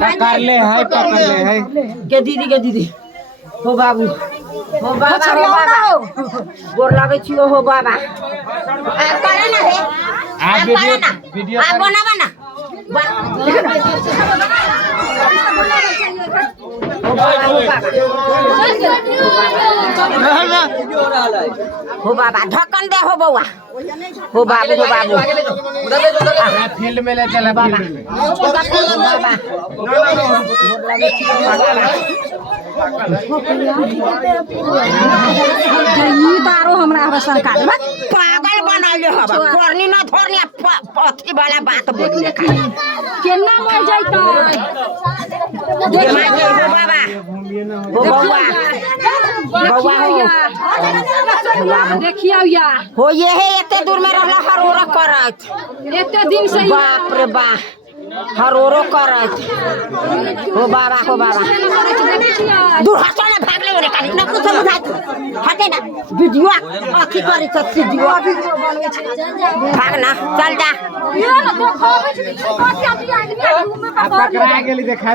पकड़ ले है के दीदी हो बाबू हो बाबा गोर लगे छी हो बाबा करे ना रे आप वीडियो आप बनावा ना हो बाबा ढक्कन दे हो बउआ हो बाबू फील्ड में ले चला बाबा तारो हमरा सरकार पागल बनाइले हबा करनी ना धरनी पथी वाला बात बोलिए केना मर जाइतो हो बाबा हो बउआ देखियो या हो ये है एते दूर में रहला हरोरा करत एते दिन से बाप रे बा हरोरो करत हो बाबा दूर हटो ना भाग ले रे काली ना कुछ बुझात हटे ना वीडियो अथी करे छ वीडियो बनवे छ भाग ना चल जा ये ना तो खावे छ आप पकड़ा गेली देखा